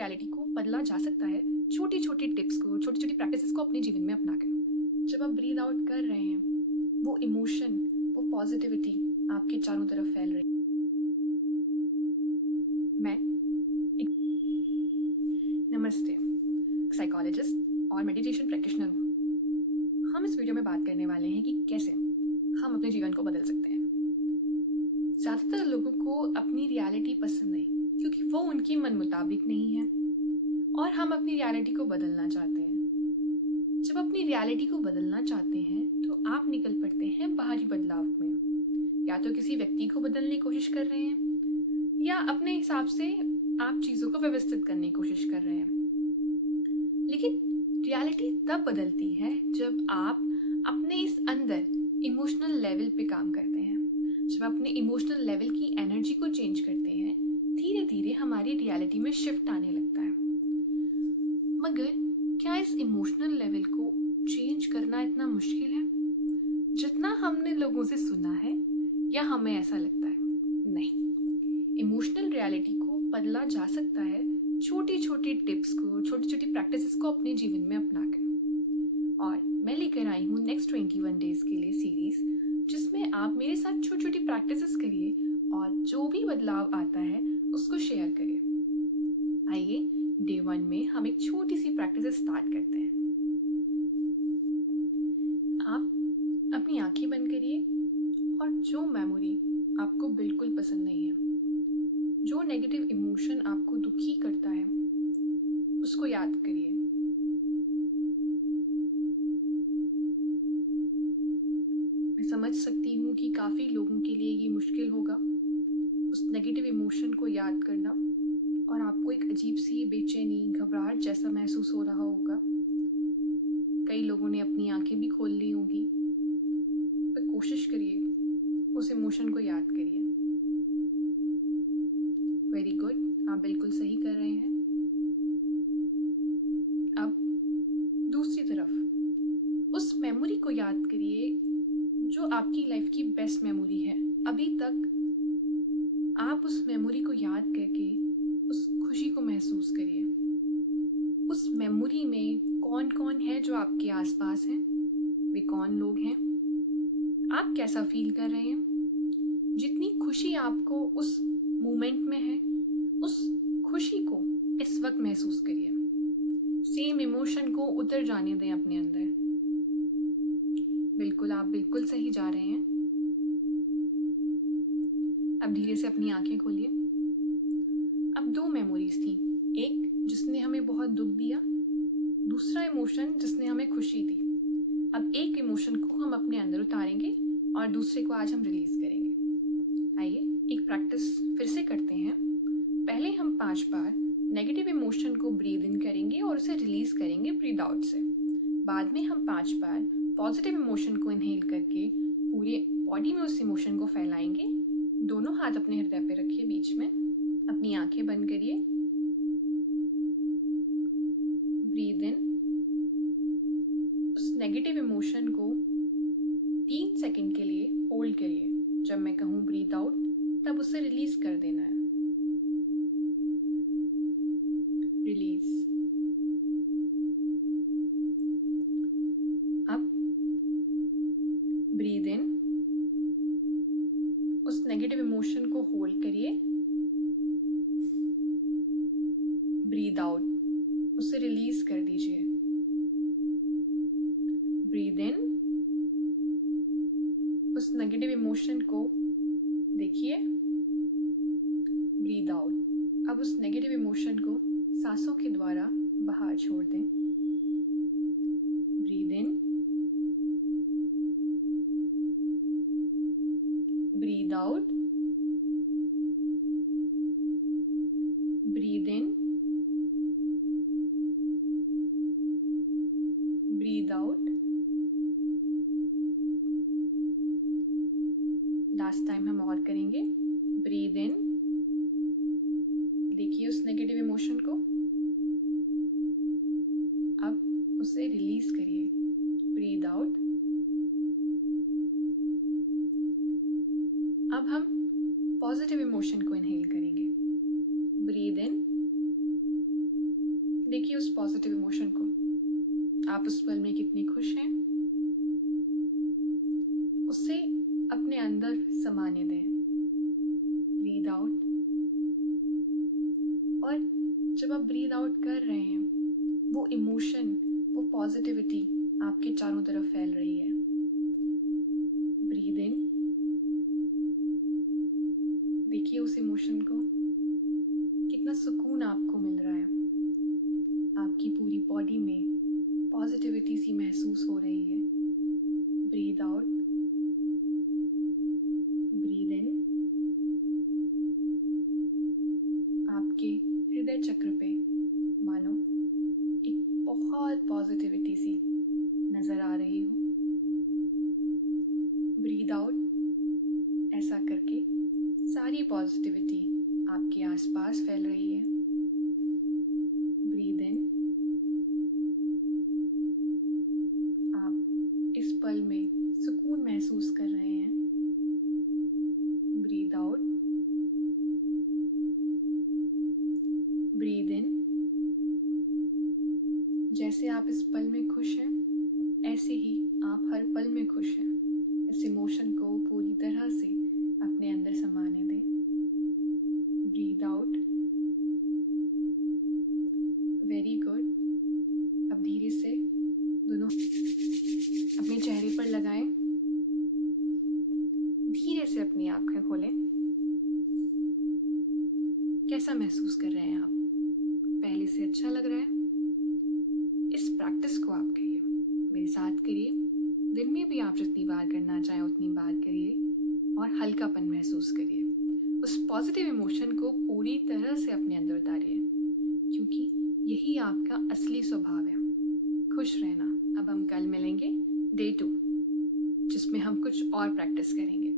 Reality को बदला जा सकता है छोटी छोटी टिप्स को, छोटी छोटी प्रैक्टिसेस को अपने जीवन में अपना कर। जब आप ब्रीद आउट कर रहे हैं, वो इमोशन, वो पॉजिटिविटी आपके चारों तरफ फैल रही है। मैं एक नमस्ते साइकोलॉजिस्ट और मेडिटेशन प्रैक्टिशनर हूँ। हम इस वीडियो में बात करने वाले हैं कि कैसे हम अपने जीवन को बदल सकते हैं। ज़्यादातर लोगों को अपनी रियलिटी पसंद नहीं, क्योंकि वो उनकी मन मुताबिक नहीं है और हम अपनी रियलिटी को बदलना चाहते हैं। जब अपनी रियलिटी को बदलना चाहते हैं तो आप निकल पड़ते हैं बाहरी बदलाव में। या तो किसी व्यक्ति को बदलने की कोशिश कर रहे हैं या अपने हिसाब से आप चीज़ों को व्यवस्थित करने की कोशिश कर रहे हैं। लेकिन रियलिटी तब बदलती है जब आप अपने इस अंदर इमोशनल लेवल पे काम करते हैं। जब अपने इमोशनल लेवल की एनर्जी को चेंज करते हैं, धीरे धीरे हमारी रियलिटी में शिफ्ट आने लगता है। मगर क्या इस इमोशनल लेवल को चेंज करना इतना मुश्किल है जितना हमने लोगों से सुना है या हमें ऐसा लगता है? नहीं, इमोशनल रियलिटी को बदला जा सकता है छोटी छोटी टिप्स को, छोटी छोटी प्रैक्टिसेस को अपने जीवन में अपना कर। और मैं लेकर आई हूँ नेक्स्ट 21 डेज के लिए सीरीज, जिसमें आप मेरे साथ छोटी छोटी प्रैक्टिसेस करिए और जो भी बदलाव आता है उसको शेयर करिए। आइए डे 1 में हम एक छोटी सी प्रैक्टिस स्टार्ट करते हैं। आप अपनी आंखें बंद करिए और जो मेमोरी आपको बिल्कुल पसंद नहीं है, जो नेगेटिव इमोशन आपको दुखी करता है, उसको याद करिए। मैं समझ सकती हूँ कि काफ़ी लोगों के लिए ये मुश्किल होगा उस नेगेटिव इमोशन को याद करना, और आपको एक अजीब सी बेचैनी, घबराहट जैसा महसूस हो रहा होगा। कई लोगों ने अपनी आंखें भी खोल ली होंगी, पर कोशिश करिए उस इमोशन को याद करिए। वेरी गुड, आप बिल्कुल सही कर रहे हैं। अब दूसरी तरफ उस मेमोरी को याद करिए जो आपकी लाइफ की बेस्ट मेमोरी है। अभी तक आप उस मेमोरी को याद करके उस खुशी को महसूस करिए। उस मेमोरी में कौन कौन है जो आपके आसपास हैं, वे कौन लोग हैं, आप कैसा फील कर रहे हैं। जितनी खुशी आपको उस मोमेंट में है, उस खुशी को इस वक्त महसूस करिए। सेम इमोशन को उतर जाने दें अपने अंदर। बिल्कुल, आप बिल्कुल सही जा रहे हैं। अब धीरे से अपनी आंखें खोलिए। अब 2 मेमोरीज थी, एक जिसने हमें बहुत दुख दिया, दूसरा इमोशन जिसने हमें खुशी दी। अब एक इमोशन को हम अपने अंदर उतारेंगे और दूसरे को आज हम रिलीज करेंगे। आइए एक प्रैक्टिस फिर से करते हैं। पहले हम 5 बार नेगेटिव इमोशन को ब्रीद इन करेंगे और उसे रिलीज करेंगे ब्रीद आउट से। बाद में हम 5 बार पॉजिटिव इमोशन को इनहेल करके पूरे बॉडी में उस इमोशन को फैलाएंगे। दोनों हाथ अपने हृदय पे रखिए बीच में, अपनी आंखें बंद करिए। ब्रीद इन, उस नेगेटिव इमोशन को 3 सेकंड के लिए होल्ड करिए। जब मैं कहूँ ब्रीद आउट, तब उसे रिलीज कर देना है। रिलीज। अब ब्रीद इन, उस नेगेटिव इमोशन को होल्ड करिए। ब्रीद आउट, उसे रिलीज कर दीजिए। ब्रीद इन, उस नेगेटिव इमोशन को देखिए। ब्रीद आउट, अब उस नेगेटिव इमोशन को सांसों के द्वारा बाहर छोड़ दें। Breathe in, breathe out, breathe in, breathe out. Last time हम और करेंगे। ब्रीद इन, देखिए उस नेगेटिव इमोशन को। अब उसे रिलीज करिए। Breathe out. अब हम पॉजिटिव इमोशन को इनहेल करेंगे। ब्रीद इन, देखिए उस पॉजिटिव इमोशन को, आप उस पल में कितनी खुश हैं, उससे अपने अंदर समाने दें। ब्रीद आउट, और जब आप ब्रीद आउट कर रहे हैं, वो इमोशन, वो पॉजिटिविटी आपके चारों तरफ फैल रही है। ब्रीद इन, देखिए उस इमोशन को, कितना सुकून आपको मिल रहा है, आपकी पूरी बॉडी में पॉजिटिविटी सी महसूस हो रही है। ब्रीद आउट, ब्रीद इन, आपके हृदय चक्र पे मानो एक बहुत पॉजिटिविटी सी नज़र आ रही हो। ब्रीद आउट, ऐसा करके सारी पॉजिटिविटी आपके आसपास फैल रही है। ब्रीद इन, आप इस पल में सुकून महसूस कर रहे हैं। ब्रीद आउट, ब्रीद इन, जैसे आप इस पल में खुश हैं, ऐसे ही आप हर पल में खुश हैं। इस इमोशन को पूरी तरह से अपने अंदर समाने दें। Breathe out, very good. अब धीरे से दोनों अपने चेहरे पर लगाएं, धीरे से अपनी आंखें खोलें। कैसा महसूस कर रहे हैं आप? पहले से अच्छा लग रहा है? इस प्रैक्टिस को आप करिए, मेरे साथ करिए। दिन में भी आप जितनी बार करना चाहें उतनी बार करिए और हल्कापन महसूस करिए। उस पॉजिटिव इमोशन को पूरी तरह से अपने अंदर उतारिए, क्योंकि यही आपका असली स्वभाव है, खुश रहना। अब हम कल मिलेंगे डे 2, जिसमें हम कुछ और प्रैक्टिस करेंगे।